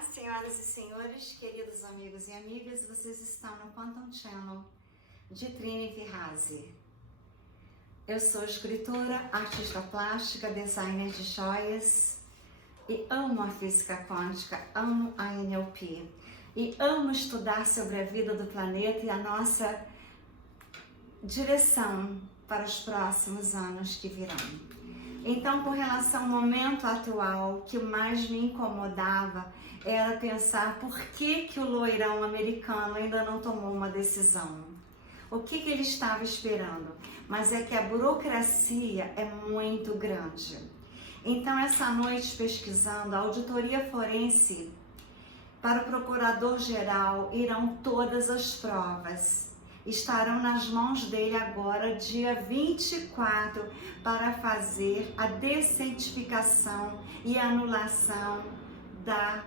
Olá, senhoras e senhores, queridos amigos e amigas, vocês estão no Quantum Channel de Trini Virrazi. Eu sou escritora, artista plástica, designer de joias e amo a física quântica, amo a NLP e amo estudar sobre a vida do planeta e a nossa direção para os próximos anos que virão. Então, com relação ao momento atual, o que mais me incomodava era pensar por que o loirão americano ainda não tomou uma decisão. O que ele estava esperando? Mas é que a burocracia é muito grande. Então, essa noite, pesquisando, a auditoria forense para o procurador-geral irão todas as provas. Estarão nas mãos dele agora, dia 24, para fazer a descertificação e anulação das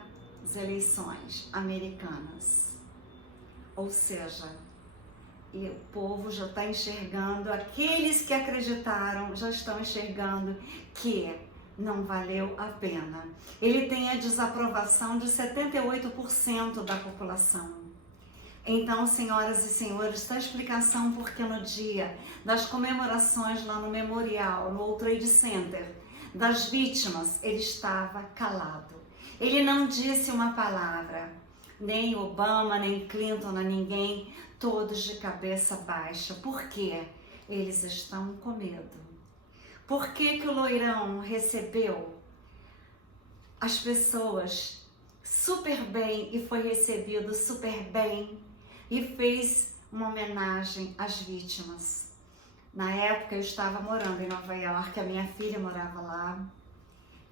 eleições americanas. Ou seja, e o povo já está enxergando, aqueles que acreditaram já estão enxergando que não valeu a pena. Ele tem a desaprovação de 78% da população. Então, senhoras e senhores, está a explicação porque no dia das comemorações lá no memorial, no World Trade Center, das vítimas, ele estava calado. Ele não disse uma palavra, nem Obama, nem Clinton, nem ninguém, todos de cabeça baixa. Por quê? Eles estão com medo. Por que o loirão recebeu as pessoas super bem e foi recebido super bem? E fez uma homenagem às vítimas. Na época eu estava morando em Nova York, a minha filha morava lá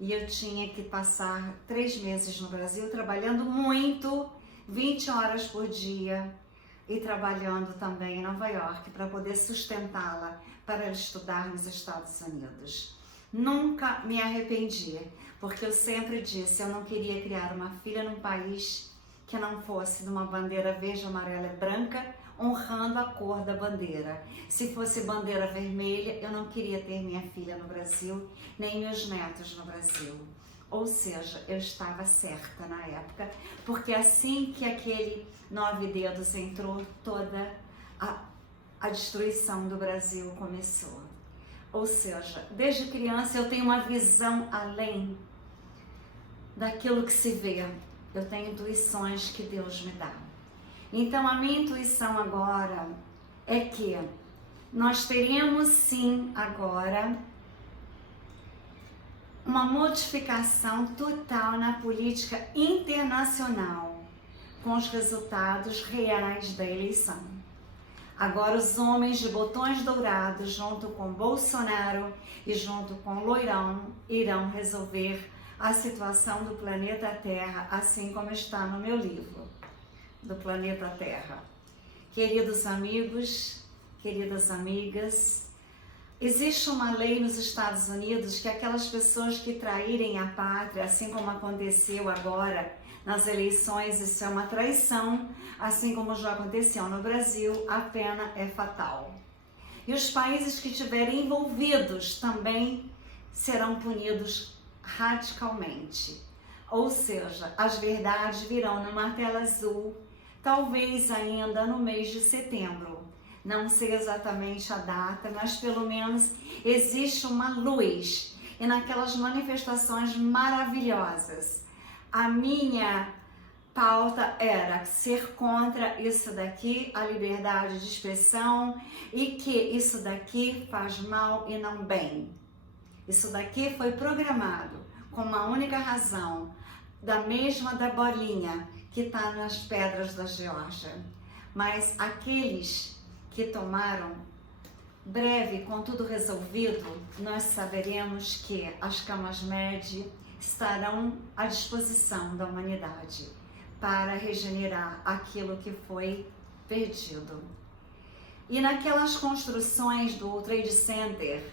e eu tinha que passar 3 meses no Brasil trabalhando muito, 20 horas por dia e trabalhando também em Nova York para poder sustentá-la para ela estudar nos Estados Unidos. Nunca me arrependi, porque eu sempre disse, eu não queria criar uma filha num país que não fosse de uma bandeira verde, amarela e branca, honrando a cor da bandeira. Se fosse bandeira vermelha, eu não queria ter minha filha no Brasil, nem meus netos no Brasil. Ou seja, eu estava certa na época, porque assim que aquele 9 dedos entrou, toda a destruição do Brasil começou. Ou seja, desde criança eu tenho uma visão além daquilo que se vê. Eu tenho intuições que Deus me dá. Então, a minha intuição agora é que nós teremos sim agora uma modificação total na política internacional com os resultados reais da eleição. Agora os homens de botões dourados, junto com Bolsonaro e junto com Loirão, irão resolver a situação do planeta Terra, assim como está no meu livro, do planeta Terra. Queridos amigos, queridas amigas, existe uma lei nos Estados Unidos que aquelas pessoas que traírem a pátria, assim como aconteceu agora nas eleições, isso é uma traição, assim como já aconteceu no Brasil, a pena é fatal. E os países que estiverem envolvidos também serão punidos radicalmente. Ou seja, as verdades virão numa tela azul, talvez ainda no mês de setembro. Não sei exatamente a data, mas pelo menos existe uma luz. E naquelas manifestações maravilhosas, a minha pauta era ser contra isso daqui, a liberdade de expressão, e que isso daqui faz mal e não bem. Isso daqui foi programado com uma única razão, da mesma da bolinha que está nas pedras da Geórgia. Mas aqueles que tomaram, breve, com tudo resolvido, nós saberemos que as camas médias estarão à disposição da humanidade para regenerar aquilo que foi perdido. E naquelas construções do World Trade Center,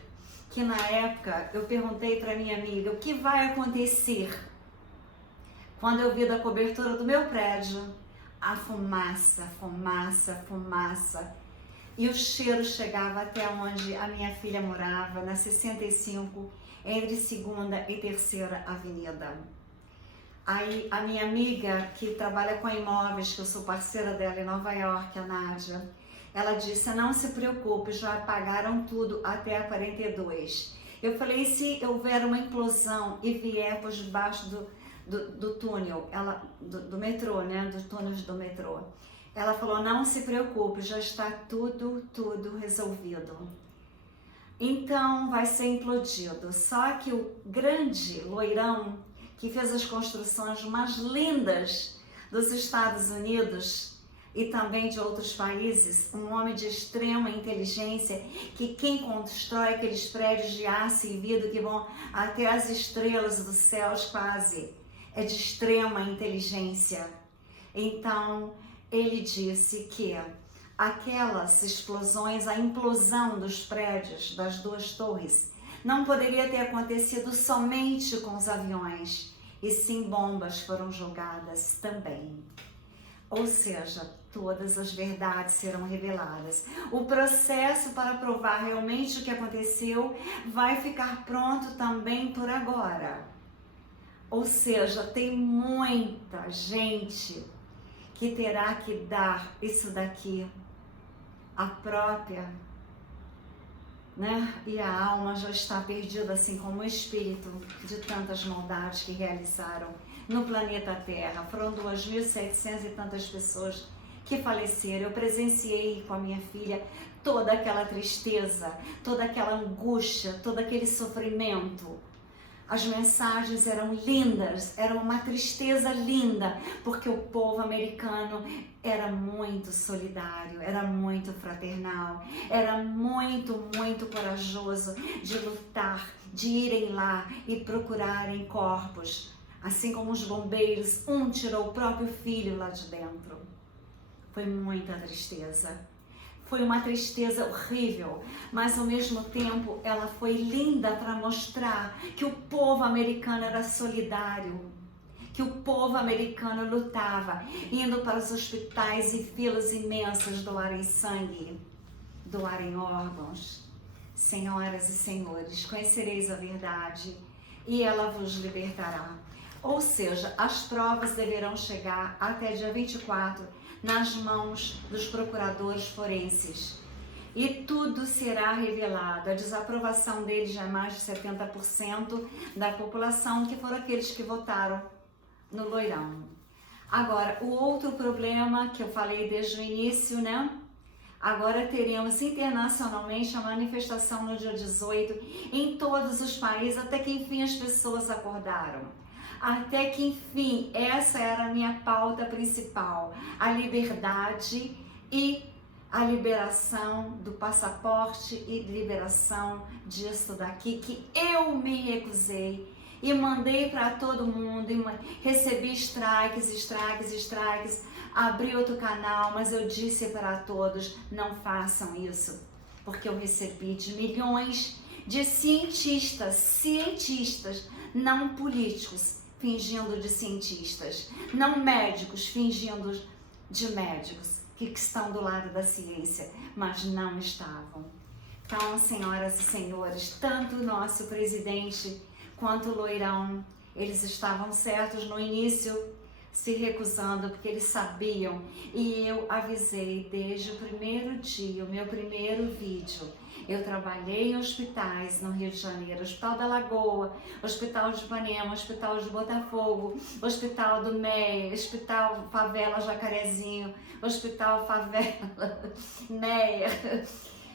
que na época eu perguntei para minha amiga o que vai acontecer quando eu vi da cobertura do meu prédio a fumaça, fumaça, fumaça, e o cheiro chegava até onde a minha filha morava, na 65, entre 2ª e 3ª Avenida. Aí a minha amiga que trabalha com imóveis, que eu sou parceira dela em Nova York, a Nádia, ela disse, não se preocupe, já pagaram tudo até a 42. Eu falei, e se houver uma implosão e vier por debaixo do túnel, do metrô, né, dos túneis do metrô? Ela falou, não se preocupe, já está tudo resolvido. Então vai ser implodido. Só que o grande loirão que fez as construções mais lindas dos Estados Unidos e também de outros países, um homem de extrema inteligência, que quem constrói aqueles prédios de aço e vidro que vão até as estrelas dos céus quase, é de extrema inteligência. Então, ele disse que aquelas explosões, a implosão dos prédios, das duas torres, não poderia ter acontecido somente com os aviões, e sim bombas foram jogadas também. Ou seja, todas as verdades serão reveladas. O processo para provar realmente o que aconteceu vai ficar pronto também por agora. Ou seja, tem muita gente que terá que dar isso daqui, a própria, né? E a alma já está perdida, assim como o espírito, de tantas maldades que realizaram no planeta Terra. Foram 2.700 e tantas pessoas que faleceram. Eu presenciei com a minha filha toda aquela tristeza, toda aquela angústia, todo aquele sofrimento. As mensagens eram lindas, era uma tristeza linda, porque o povo americano era muito solidário, era muito fraternal, era muito corajoso de lutar, de irem lá e procurarem corpos. Assim como os bombeiros, um tirou o próprio filho lá de dentro. Foi muita tristeza. Foi uma tristeza horrível, mas ao mesmo tempo ela foi linda para mostrar que o povo americano era solidário, que o povo americano lutava, indo para os hospitais e filas imensas doarem sangue, doarem órgãos. Senhoras e senhores, conhecereis a verdade e ela vos libertará. Ou seja, as provas deverão chegar até dia 24 nas mãos dos procuradores forenses. E tudo será revelado. A desaprovação deles já é mais de 70% da população, que foram aqueles que votaram no loirão. Agora, o outro problema que eu falei desde o início, né? Agora teremos internacionalmente a manifestação no dia 18 em todos os países, até que enfim as pessoas acordaram. Até que enfim, essa era a minha pauta principal, a liberdade e a liberação do passaporte e liberação disso daqui, que eu me recusei e mandei para todo mundo, e recebi strikes, abri outro canal, mas eu disse para todos, não façam isso, porque eu recebi de milhões de cientistas, não políticos, fingindo de cientistas, não médicos, fingindo de médicos, que estão do lado da ciência, mas não estavam. Então, senhoras e senhores, tanto o nosso presidente quanto o loirão, eles estavam certos no início, se recusando, porque eles sabiam, e eu avisei desde o primeiro dia, o meu primeiro vídeo. Eu trabalhei em hospitais no Rio de Janeiro, Hospital da Lagoa, Hospital de Ipanema, Hospital de Botafogo, Hospital do Meia, Hospital Favela Jacarezinho, Hospital Favela Meia.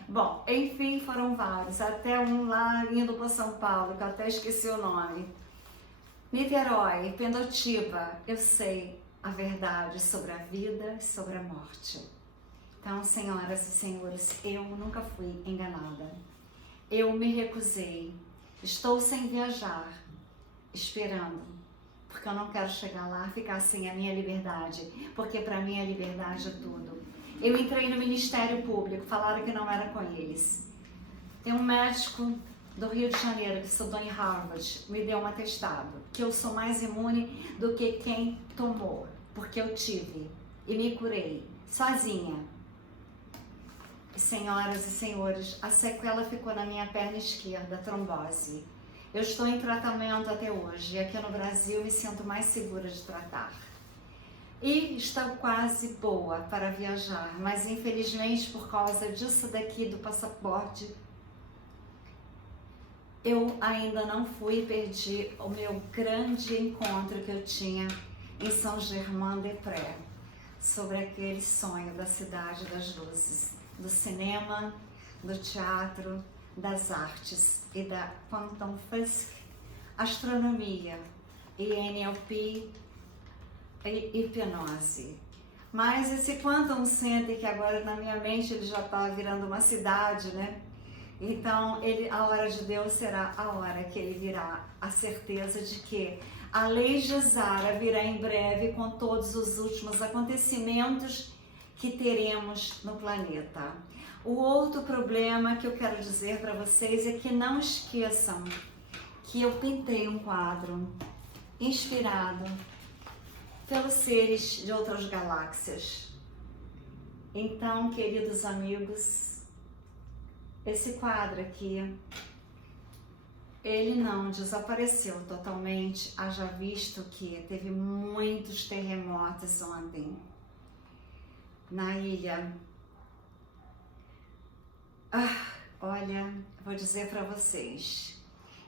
Bom, enfim, foram vários, até um lá indo para São Paulo, que eu até esqueci o nome. Niterói, Pendotiba, eu sei a verdade sobre a vida e sobre a morte. Então, senhoras e senhores, eu nunca fui enganada. Eu me recusei. Estou sem viajar, esperando, porque eu não quero chegar lá e ficar sem a minha liberdade, porque para mim a liberdade é tudo. Eu entrei no Ministério Público, falaram que não era com eles. Tem um médico do Rio de Janeiro, que estudou em Harvard, me deu um atestado, que eu sou mais imune do que quem tomou, porque eu tive e me curei, sozinha. Senhoras e senhores, a sequela ficou na minha perna esquerda, trombose. Eu estou em tratamento até hoje e aqui no Brasil me sinto mais segura de tratar. E estou quase boa para viajar, mas infelizmente por causa disso daqui do passaporte, eu ainda não fui e perdi o meu grande encontro que eu tinha em Saint-Germain-des-Prés, sobre aquele sonho da cidade das luzes, do cinema, do teatro, das artes e da quantum physics, astronomia e NLP e hipnose. Mas esse quantum center, que agora na minha mente ele já está virando uma cidade, né? Então a hora de Deus será a hora que ele virá a certeza de que a lei de Zara virá em breve com todos os últimos acontecimentos que teremos no planeta. O outro problema que eu quero dizer para vocês é que não esqueçam que eu pintei um quadro inspirado pelos seres de outras galáxias. Então, queridos amigos, esse quadro aqui, ele não desapareceu totalmente, haja visto que teve muitos terremotos ontem na ilha. Olha, vou dizer para vocês,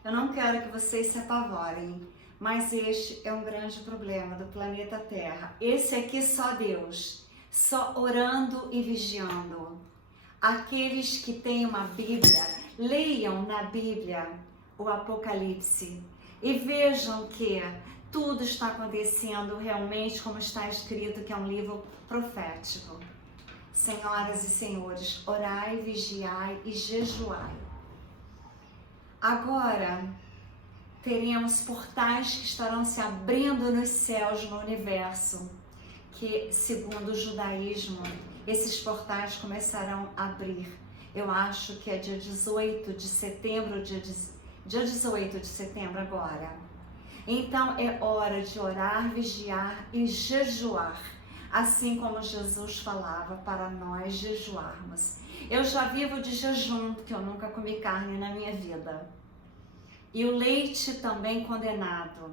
eu não quero que vocês se apavorem, mas este é um grande problema do planeta Terra. Esse aqui só Deus, só orando e vigiando. Aqueles que têm uma Bíblia, leiam na Bíblia o Apocalipse e vejam que tudo está acontecendo realmente como está escrito, que é um livro profético. Senhoras e senhores, orai, vigiai e jejuai. Agora, teremos portais que estarão se abrindo nos céus, no universo, que, segundo o judaísmo, esses portais começarão a abrir. Eu acho que é dia 18 de setembro, dia 18 de setembro agora. Então, é hora de orar, vigiar e jejuar. Assim como Jesus falava para nós jejuarmos. Eu já vivo de jejum, porque eu nunca comi carne na minha vida. E o leite também condenado.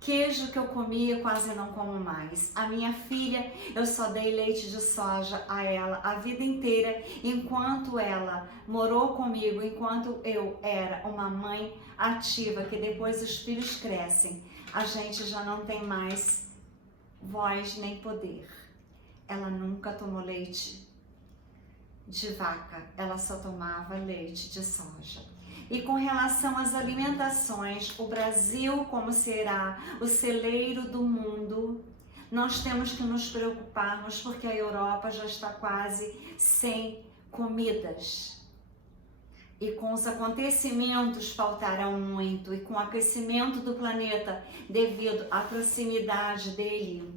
Queijo que eu comia quase não como mais. A minha filha, eu só dei leite de soja a ela a vida inteira, enquanto ela morou comigo, enquanto eu era uma mãe ativa, que depois os filhos crescem, a gente já não tem mais voz nem poder. Ela nunca tomou leite de vaca, ela só tomava leite de soja. E com relação às alimentações, o Brasil, como será o celeiro do mundo, nós temos que nos preocuparmos, porque a Europa já está quase sem comidas. E com os acontecimentos faltarão muito, e com o aquecimento do planeta devido à proximidade dele,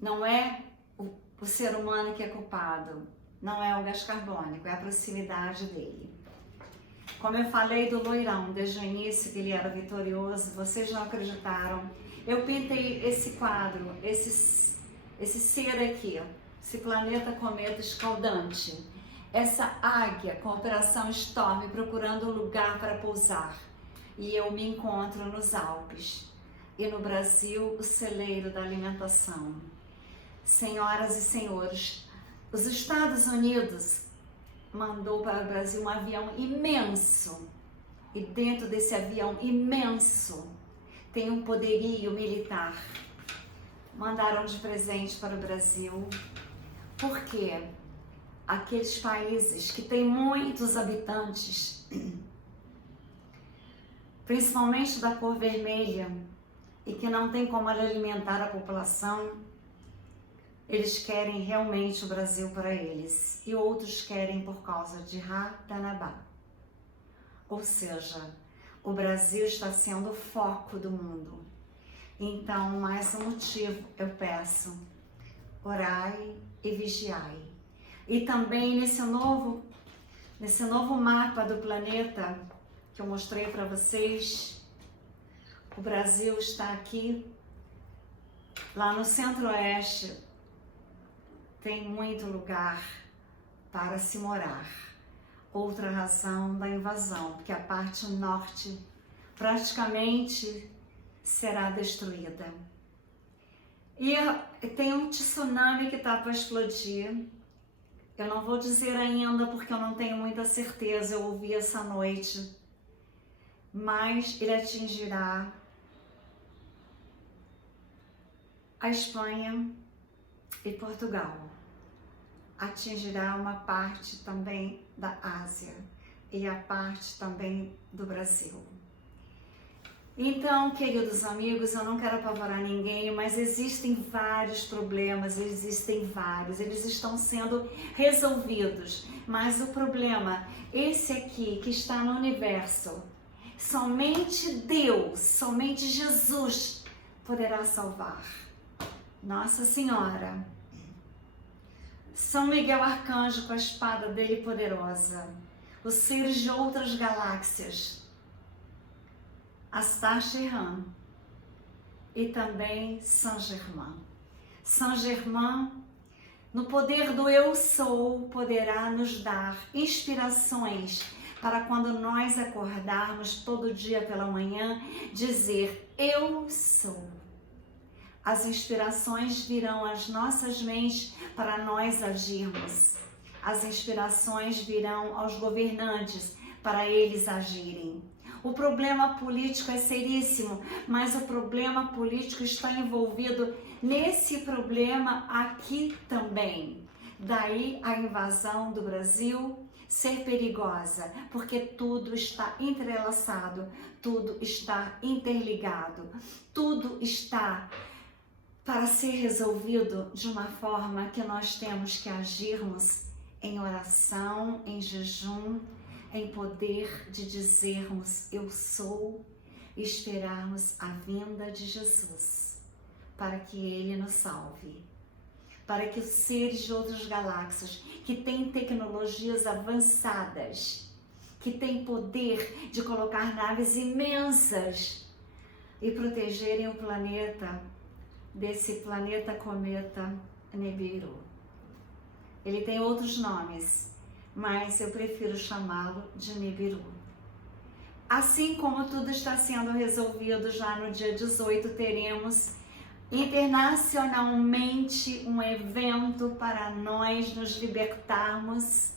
não é o ser humano que é culpado, não é o gás carbônico, é a proximidade dele. Como eu falei do loirão desde o início, que ele era vitorioso, vocês não acreditaram. Eu pintei esse quadro, esse ser aqui, esse planeta cometa escaldante. Essa águia com a Operação Storm procurando um lugar para pousar. E eu me encontro nos Alpes. E no Brasil, o celeiro da alimentação. Senhoras e senhores, os Estados Unidos mandou para o Brasil um avião imenso. E dentro desse avião imenso tem um poderio militar. Mandaram de presente para o Brasil. Por quê? Aqueles países que têm muitos habitantes, principalmente da cor vermelha, e que não tem como alimentar a população, eles querem realmente o Brasil para eles. E outros querem por causa de Ratanabá. Ou seja, o Brasil está sendo o foco do mundo. Então, mais um motivo eu peço: orai e vigiai. E também nesse novo mapa do planeta que eu mostrei para vocês, o Brasil está aqui, lá no centro-oeste, tem muito lugar para se morar. outra razão da invasão, porque a parte norte praticamente será destruída. E tem um tsunami que está para explodir. Eu não vou dizer ainda porque eu não tenho muita certeza, eu ouvi essa noite. Mas ele atingirá a Espanha e Portugal. Atingirá uma parte também da Ásia e a parte também do Brasil. Então, queridos amigos, eu não quero apavorar ninguém, mas existem vários problemas, eles estão sendo resolvidos. Mas o problema, esse aqui que está no universo, somente Deus, somente Jesus poderá salvar. Nossa Senhora, São Miguel Arcanjo com a espada dele poderosa, os seres de outras galáxias, Astarte-Ram e também Saint-Germain. Saint-Germain, no poder do Eu Sou, poderá nos dar inspirações para quando nós acordarmos todo dia pela manhã, dizer Eu Sou. As inspirações virão às nossas mentes para nós agirmos. As inspirações virão aos governantes para eles agirem. O problema político é seríssimo, mas o problema político está envolvido nesse problema aqui também. Daí a invasão do Brasil ser perigosa, porque tudo está entrelaçado, tudo está interligado, tudo está para ser resolvido de uma forma que nós temos que agirmos em oração, em jejum, em poder de dizermos eu sou e esperarmos a vinda de Jesus para que Ele nos salve, para que os seres de outras galáxias que têm tecnologias avançadas, que têm poder de colocar naves imensas e protegerem o planeta desse planeta cometa Nibiru. Ele tem outros nomes, mas eu prefiro chamá-lo de Nibiru. Assim como tudo está sendo resolvido, já no dia 18 teremos internacionalmente um evento para nós nos libertarmos.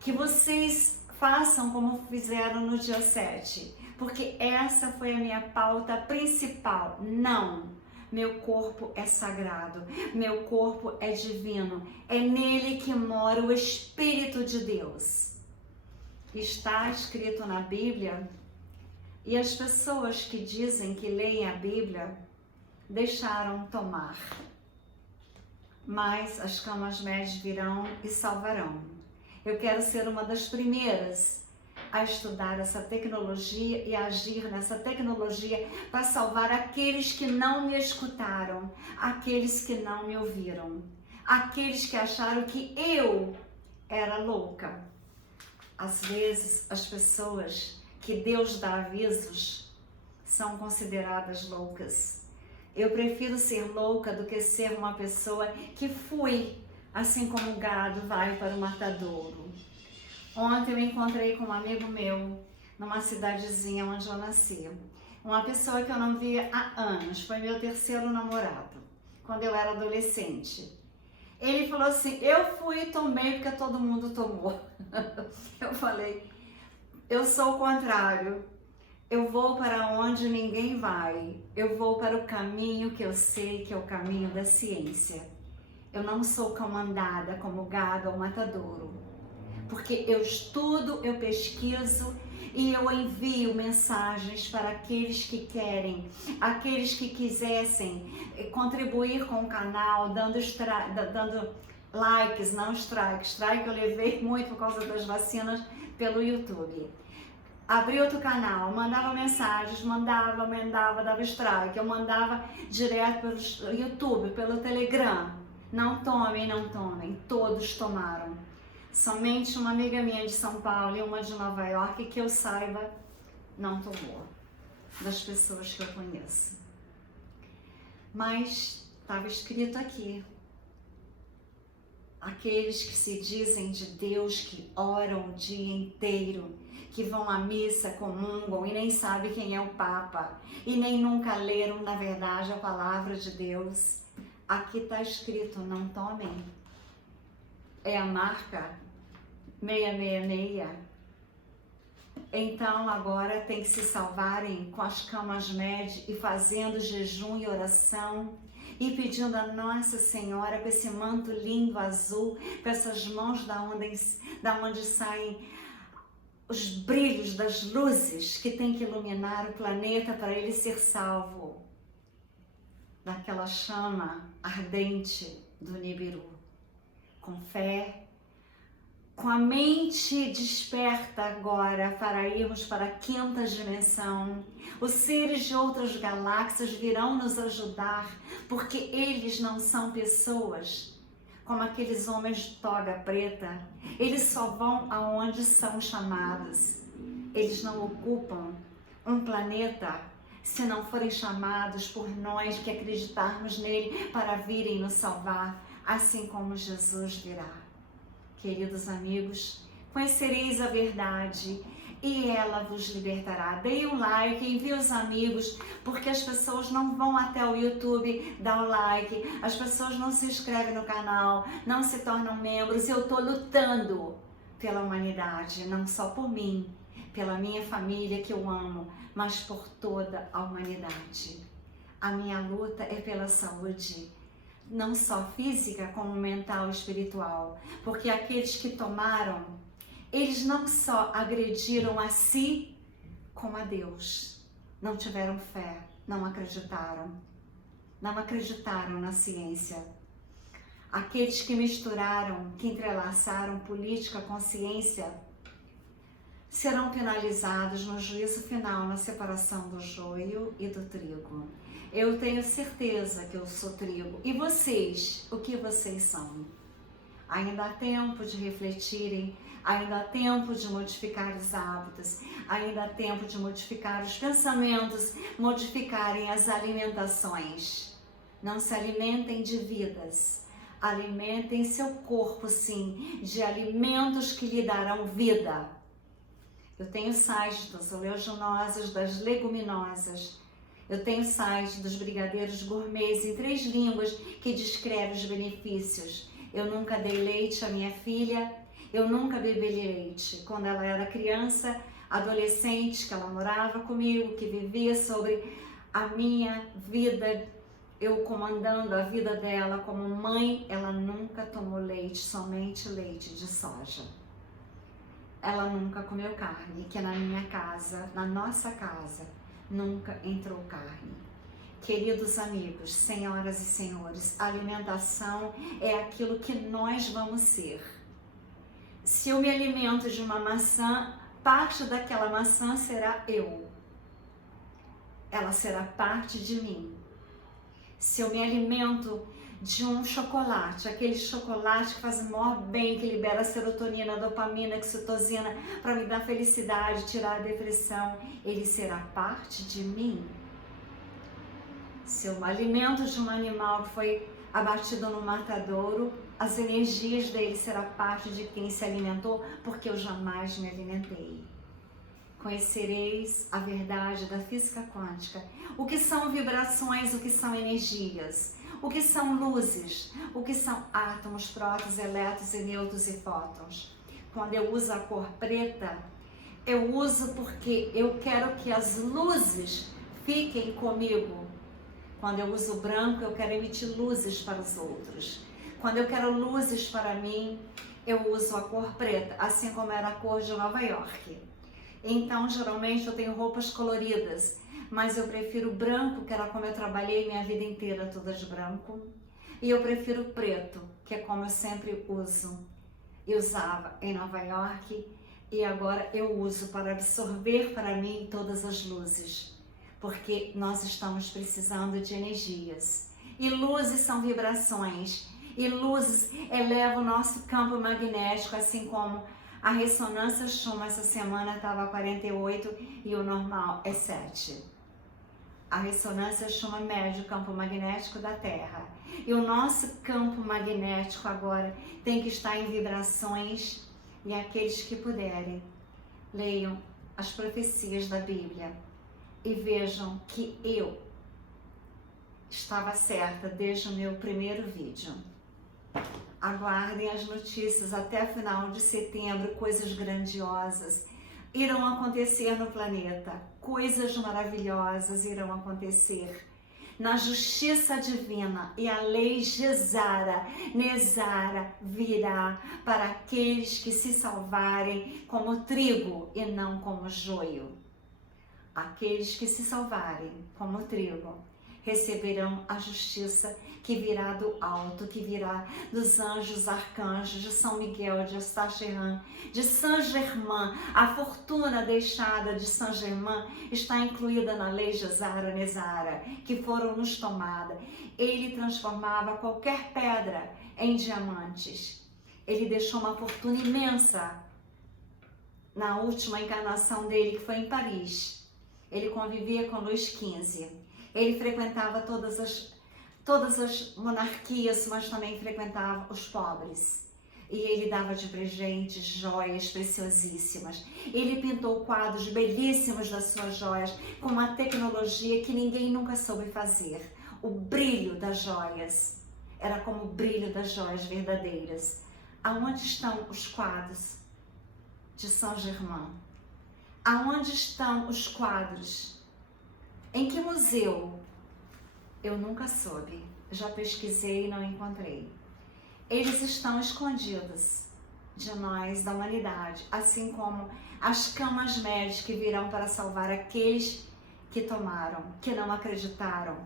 Que vocês façam como fizeram no dia 7, porque essa foi a minha pauta principal. Não! Meu corpo é sagrado, meu corpo é divino, é nele que mora o Espírito de Deus. Está escrito na Bíblia, e as pessoas que dizem que leem a Bíblia deixaram tomar. Mas as camas médias virão e salvarão. Eu quero ser uma das primeiras a estudar essa tecnologia e agir nessa tecnologia para salvar aqueles que não me escutaram, aqueles que não me ouviram, aqueles que acharam que eu era louca. Às vezes, as pessoas que Deus dá avisos são consideradas loucas. Eu prefiro ser louca do que ser uma pessoa que fui, assim como o gado vai para o matadouro. Ontem eu encontrei com um amigo meu, numa cidadezinha onde eu nasci. Uma pessoa que eu não via há anos, foi meu terceiro namorado, quando eu era adolescente. Ele falou assim, eu fui e tomei porque todo mundo tomou. Eu falei, eu sou o contrário. Eu vou para onde ninguém vai. Eu vou para o caminho que eu sei que é o caminho da ciência. Eu não sou comandada como gado ou matadouro. Porque eu estudo, eu pesquiso e eu envio mensagens para aqueles que querem, aqueles que quisessem contribuir com o canal, dando likes, não strike. Strike eu levei muito por causa das vacinas pelo YouTube. Abri outro canal, mandava mensagens, mandava, dava strike. Eu mandava direto pelo YouTube, pelo Telegram. Não tomem, não tomem. Todos tomaram. Somente uma amiga minha de São Paulo e uma de Nova York, que eu saiba, não tomou, das pessoas que eu conheço. Mas estava escrito aqui, aqueles que se dizem de Deus, que oram o dia inteiro, que vão à missa, comungam e nem sabem quem é o Papa e nem nunca leram, na verdade, a palavra de Deus. Aqui está escrito, não tomem. É a marca 666. Então agora tem que se salvarem com as camas médias e fazendo jejum e oração e pedindo a Nossa Senhora com esse manto lindo azul, com essas mãos da onde saem os brilhos das luzes que tem que iluminar o planeta para ele ser salvo daquela chama ardente do Nibiru. Com fé, com a mente desperta agora para irmos para a quinta dimensão. Os seres de outras galáxias virão nos ajudar, porque eles não são pessoas como aqueles homens de toga preta. Eles só vão aonde são chamados. Eles não ocupam um planeta se não forem chamados por nós que acreditarmos nele para virem nos salvar, assim como Jesus virá. Queridos amigos, conhecereis a verdade e ela vos libertará. Deem um like, envie os amigos, porque as pessoas não vão até o YouTube dar o like, as pessoas não se inscrevem no canal, não se tornam membros. Eu estou lutando pela humanidade, não só por mim, pela minha família que eu amo, mas por toda a humanidade. A minha luta é pela saúde, não só física, como mental e espiritual, porque aqueles que tomaram, eles não só agrediram a si, como a Deus. Não tiveram fé, não acreditaram na ciência. Aqueles que misturaram, que entrelaçaram política com ciência, serão penalizados no juízo final, na separação do joio e do trigo. Eu tenho certeza que eu sou trigo. E vocês, o que vocês são? Ainda há tempo de refletirem, ainda há tempo de modificar os hábitos, ainda há tempo de modificar os pensamentos, modificarem as alimentações. Não se alimentem de vidas, alimentem seu corpo, sim, de alimentos que lhe darão vida. Eu tenho sites das oleaginosas, das leguminosas. Eu tenho site dos brigadeiros gourmets em 3 línguas que descreve os benefícios. Eu nunca dei leite à minha filha, eu nunca bebi leite. Quando ela era criança, adolescente, que ela morava comigo, que vivia sobre a minha vida, eu comandando a vida dela como mãe, ela nunca tomou leite, somente leite de soja. Ela nunca comeu carne, que na minha casa, na nossa casa, nunca entrou carne. Queridos amigos, senhoras e senhores, a alimentação é aquilo que nós vamos ser. Se eu me alimento de uma maçã, parte daquela maçã será eu. Ela será parte de mim. Se eu me alimento de um chocolate, aquele chocolate que faz o maior bem, que libera serotonina, dopamina, oxitocina, para me dar felicidade, tirar a depressão, ele será parte de mim. Se eu me alimento de um animal que foi abatido no matadouro, as energias dele serão parte de quem se alimentou, porque eu jamais me alimentei. Conhecereis a verdade da física quântica. O que são vibrações, o que são energias, o que são luzes, o que são átomos, prótons, elétrons e nêutrons e fótons. Quando eu uso a cor preta, eu uso porque eu quero que as luzes fiquem comigo. Quando eu uso o branco, eu quero emitir luzes para os outros. Quando eu quero luzes para mim, eu uso a cor preta, assim como era a cor de Nova York. Então, geralmente, eu tenho roupas coloridas, mas eu prefiro branco, que era como eu trabalhei minha vida inteira, toda de branco. E eu prefiro preto, que é como eu sempre uso. Eu usava em Nova York e agora eu uso para absorver para mim todas as luzes. Porque nós estamos precisando de energias. E luzes são vibrações. E luzes elevam o nosso campo magnético, assim como a ressonância Schumann essa semana estava 48 e o normal é 7. A ressonância chama médio, campo magnético da Terra. E o nosso campo magnético agora tem que estar em vibrações, e aqueles que puderem, leiam as profecias da Bíblia e vejam que eu estava certa desde o meu primeiro vídeo. Aguardem as notícias até final de setembro, coisas grandiosas irão acontecer no planeta, coisas maravilhosas irão acontecer. Na justiça divina e a lei Gesara, Nezara virá para aqueles que se salvarem como trigo e não como joio. Aqueles que se salvarem como trigo receberão a justiça que virá do alto, que virá dos anjos, arcanjos, de São Miguel, de Saint-Germain, de Saint-Germain. A fortuna deixada de Saint-Germain está incluída na lei Gesara, Nezara, que foram nos tomada. Ele transformava qualquer pedra em diamantes. Ele deixou uma fortuna imensa na última encarnação dele, que foi em Paris. Ele convivia com Luís XV. Ele frequentava todas as monarquias, mas também frequentava os pobres. E ele dava de presente joias preciosíssimas. Ele pintou quadros belíssimos das suas joias com uma tecnologia que ninguém nunca soube fazer. O brilho das joias era como o brilho das joias verdadeiras. Aonde estão os quadros de Saint-Germain? Aonde estão os quadros? Em que museu? Eu nunca soube. Já pesquisei e não encontrei. Eles estão escondidos de nós, da humanidade, assim como as camas médicas que virão para salvar aqueles que tomaram, que não acreditaram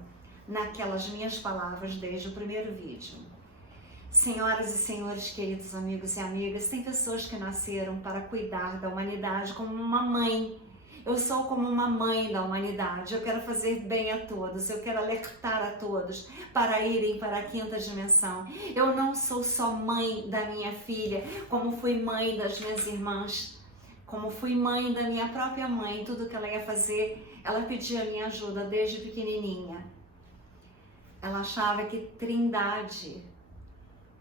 naquelas minhas palavras desde o primeiro vídeo. Senhoras e senhores, queridos amigos e amigas, tem pessoas que nasceram para cuidar da humanidade como uma mãe. Eu sou como uma mãe da humanidade, eu quero fazer bem a todos, eu quero alertar a todos para irem para a quinta dimensão. Eu não sou só mãe da minha filha, como fui mãe das minhas irmãs, como fui mãe da minha própria mãe. Tudo que ela ia fazer, ela pedia a minha ajuda desde pequenininha. Ela achava que Trindade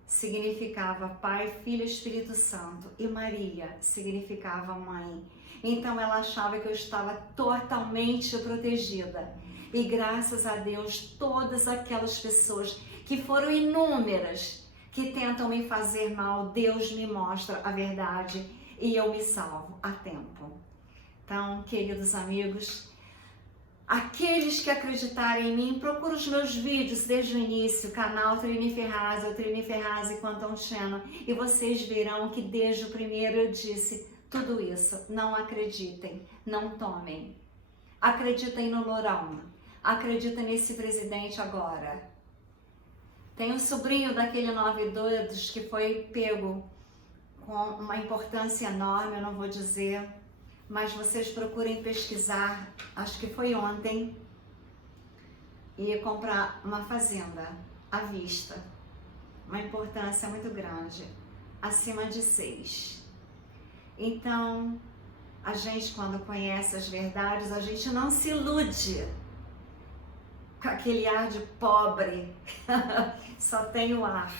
significava Pai, Filho e Espírito Santo, e Maria significava Mãe. Então ela achava que eu estava totalmente protegida. E graças a Deus, todas aquelas pessoas que foram inúmeras, que tentam me fazer mal, Deus me mostra a verdade e eu me salvo a tempo. Então, queridos amigos, aqueles que acreditarem em mim, procurem os meus vídeos desde o início, canal Trini Ferraz, ou Trini Ferraz e Quantum Channel, e vocês verão que desde o primeiro eu disse tudo isso. Não acreditem, não tomem. Acreditem no Lourão, acreditem nesse presidente agora. Tem um sobrinho daquele 9 doidos que foi pego com uma importância enorme, eu não vou dizer, mas vocês procurem pesquisar, acho que foi ontem, ia comprar uma fazenda à vista, uma importância muito grande, acima de 6. Então, a gente quando conhece as verdades, a gente não se ilude com aquele ar de pobre, só tem o ar.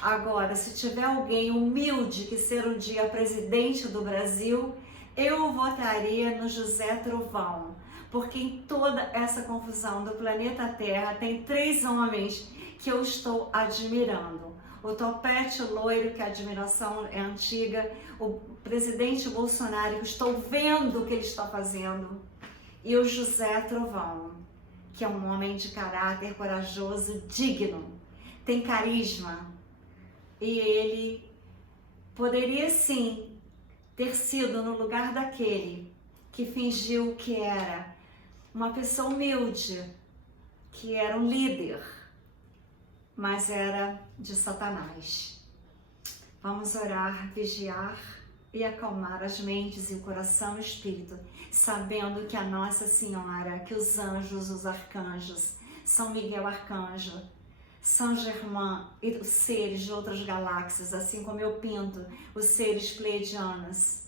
Agora, se tiver alguém humilde que ser um dia presidente do Brasil, eu votaria no José Trovão, porque em toda essa confusão do planeta Terra tem 3 homens que eu estou admirando. O topete loiro, que a admiração é antiga, o presidente Bolsonaro, que estou vendo o que ele está fazendo, e o José Trovão, que é um homem de caráter corajoso, digno, tem carisma, e ele poderia sim ter sido no lugar daquele que fingiu que era uma pessoa humilde, que era um líder, mas era de Satanás. Vamos orar, vigiar e acalmar as mentes e o coração e o espírito, sabendo que a Nossa Senhora, que os anjos, os arcanjos, São Miguel Arcanjo, São Germain e os seres de outras galáxias, assim como eu pinto os seres pleiadianos,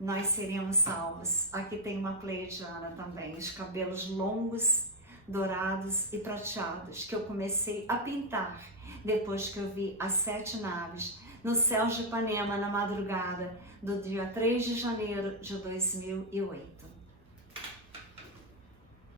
nós seremos salvos. Aqui tem uma pleiadiana também, os cabelos longos dourados e prateados que eu comecei a pintar depois que eu vi as 7 naves no céu de Ipanema na madrugada do dia 3 de janeiro de 2008.